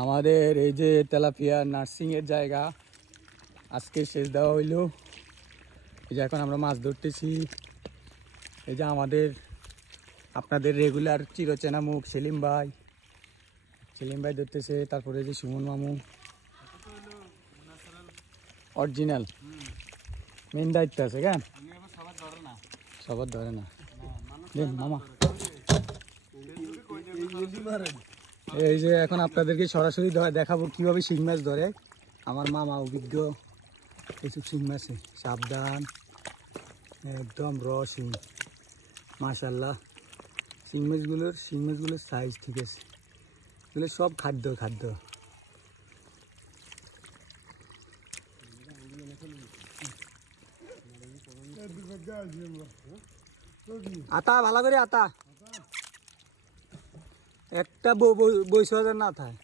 আমাদের এই যে তেলাপিয়া নার্সিং এর জায়গা আজকে শেষ দেওয়া হইলো। এই যে এখন আমরা মাছ ধরতেছি। এই যে আমাদের আপনাদের রেগুলার চিরচেনা মুখ সেলিম ভাই ধরতেছে। তারপরে যে সুমন মামু অরিজিনাল মেন দায়িত্ব আছে কেন সবার ধরে না দেন মামা। এই যে এখন আপনাদেরকে সরাসরি দেখাবো কিভাবে শিং মাছ ধরে আমার মামা অভিজ্ঞ কিছু শিং মাছে। সাবধান, একদম র শিং মাশাল্লাহ। শিং মাছগুলোর সাইজ ঠিক আছে, এগুলো সব খাদ্য। আতা ভালো করে আতা একটা বইশ না থাকে।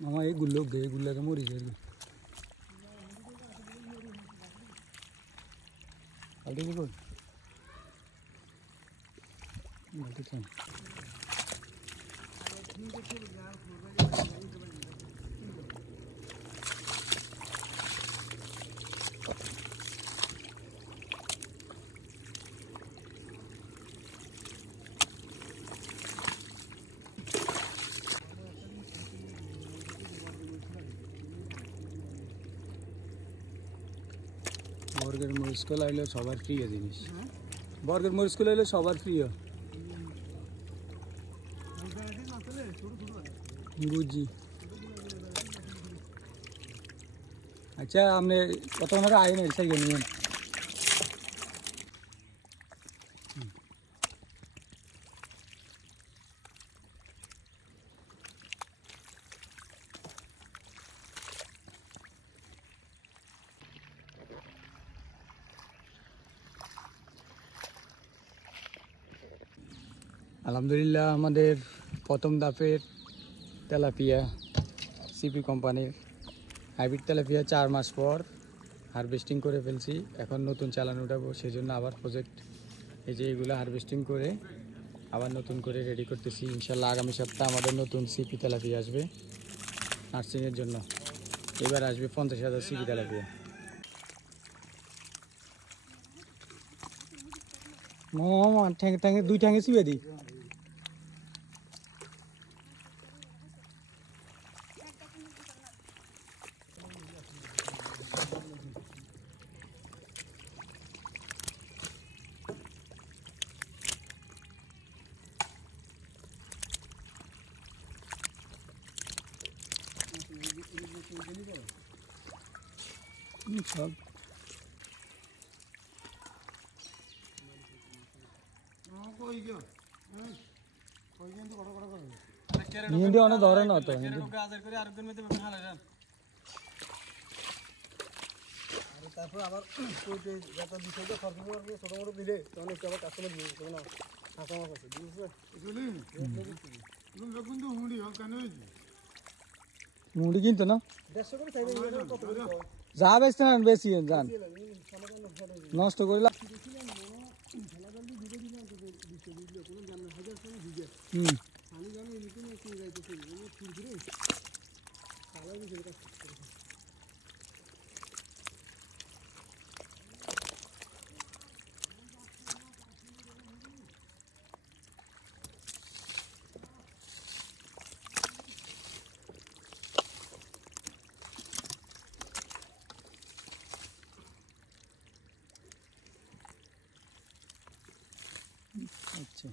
মামা এইগুলো এগুলোকে মরি যায় বর্গের মরিচকল আইলে সবার প্রিয় জিনিস। বর্গের মরিচকল আইলে সবার প্রিয়। বুঝি আচ্ছা আপনি কত আমরা আইন এসে নিয়ে আলহামদুলিল্লাহ আমাদের প্রথম ধাপের তেলাপিয়া সিপি কোম্পানির হাইব্রিড তেলাপিয়া 4 মাস পর হারভেস্টিং করে ফেলছি। এখন নতুন চালান উঠাবো, সেই জন্য আবার প্রজেক্ট এই যে এগুলো হারভেস্টিং করে আবার নতুন করে রেডি করতেছি। ইনশাল্লাহ আগামী সপ্তাহে আমাদের নতুন সিপি তেলাপিয়া আসবে নার্সিংয়ের জন্য। এবার আসবে 50,000 সিপি তেলাপিয়া। ঠ্যাঙে দুই ঠ্যাঙে চিপে দিই। সব অনেক ধরে না তো তারপর আবার ছোট মোটো দিলে অনেক আবার কাস্টমার মুড়ি কিনতো না যা বেচতে না বেশি যান নষ্ট করিলা। अच्छा